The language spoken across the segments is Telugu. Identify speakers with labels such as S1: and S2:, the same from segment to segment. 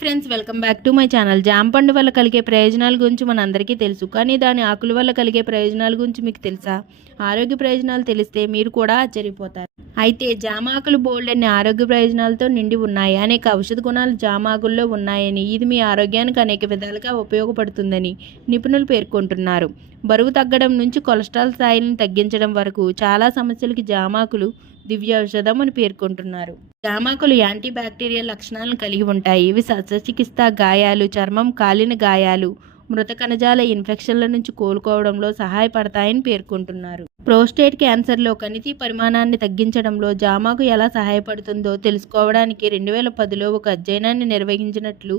S1: Friends welcome back to my channel. జామ పండు వల్ల కలిగే ప్రయోజనాల గురించి మన అందరికీ తెలుసు. కానీ దాని ఆకుల వల్ల కలిగే ప్రయోజనాల గురించి మీకు తెలుసా? ఆరోగ్య ప్రయోజనాలు తెలిస్తే మీరు కూడా ఆశ్చర్యపోతారు. అయితే జామ ఆకులు బోల్డ్ అనే ఆరోగ్య ప్రయోజనాలతో నిండి ఉన్నాయి. అనేక ఔషధ గుణాలు జామ ఆకుల్లో ఉన్నాయని ఇది మీ ఆరోగ్యానికి అనేక విధాలుగా ఉపయోగపడుతుందని నిపుణులు పేర్కొంటున్నారు. బరువు తగ్గడం నుంచి కొలెస్ట్రాల్ స్థాయిలను తగ్గించడం వరకు చాలా సమస్యలకి జామాకులు దివ్య ఔషధం అని పేర్కొంటున్నారు. జామాకులు యాంటీ బ్యాక్టీరియల్ లక్షణాలను కలిగి ఉంటాయి. ఇవి శస్త్రచికిత్స గాయాలు చర్మం కాలిన గాయాలు మృత కణజాల ఇన్ఫెక్షన్ల నుంచి కోలుకోవడంలో సహాయపడతాయని పేర్కొంటున్నారు. ప్రోస్టేట్ క్యాన్సర్లో కణితి పరిమాణాన్ని తగ్గించడంలో జామాకు ఎలా సహాయపడుతుందో తెలుసుకోవడానికి రెండు వేల పదిలో ఒక అధ్యయనాన్ని నిర్వహించినట్లు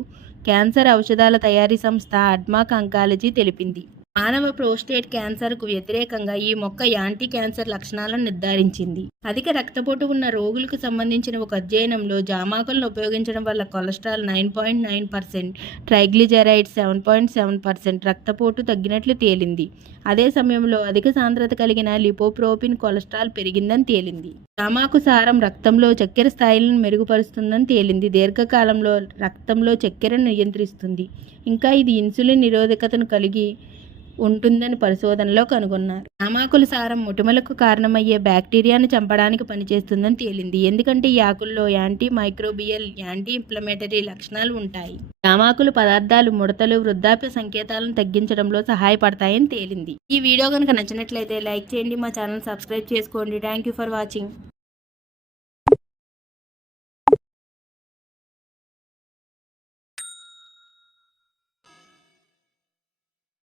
S1: క్యాన్సర్ ఔషధాల తయారీ సంస్థ అడ్మాక్ అంకాలజీ తెలిపింది. మానవ ప్రోస్టేట్ క్యాన్సర్కు వ్యతిరేకంగా ఈ మొక్క యాంటీ క్యాన్సర్ లక్షణాలను నిర్ధారించింది. అధిక రక్తపోటు ఉన్న రోగులకు సంబంధించిన ఒక అధ్యయనంలో జామాకులను ఉపయోగించడం వల్ల cholesterol nine point nine percent triglyceride seven point seven percent రక్తపోటు తగ్గినట్లు తేలింది. అదే సమయంలో అధిక సాంద్రత కలిగిన లిపోప్రోపిన్ కొలెస్ట్రాల్ పెరిగిందని తేలింది. జామాకు సారం రక్తంలో చక్కెర స్థాయిలను మెరుగుపరుస్తుందని తేలింది. దీర్ఘకాలంలో రక్తంలో చక్కెరను నియంత్రిస్తుంది. ఇంకా ఇది ఇన్సులిన్ నిరోధకతను కలిగి ఉంటుందని పరిశోధనలో కనుగొన్నారు. జామాకుల సారం ముటుమలకు కారణమయ్యే బ్యాక్టీరియాను చంపడానికి పనిచేస్తుందని తేలింది. ఎందుకంటే ఈ ఆకుల్లో యాంటీ మైక్రోబియల్ యాంటీ ఇంప్లమేటరీ లక్షణాలు ఉంటాయి. జామాకులు పదార్థాలు ముడతలు వృద్ధాప్య సంకేతాలను తగ్గించడంలో సహాయపడతాయని తేలింది. ఈ వీడియో కనుక నచ్చినట్లయితే లైక్ చేయండి మా ఛానల్ సబ్స్క్రైబ్ చేసుకోండి. Thank you for watching.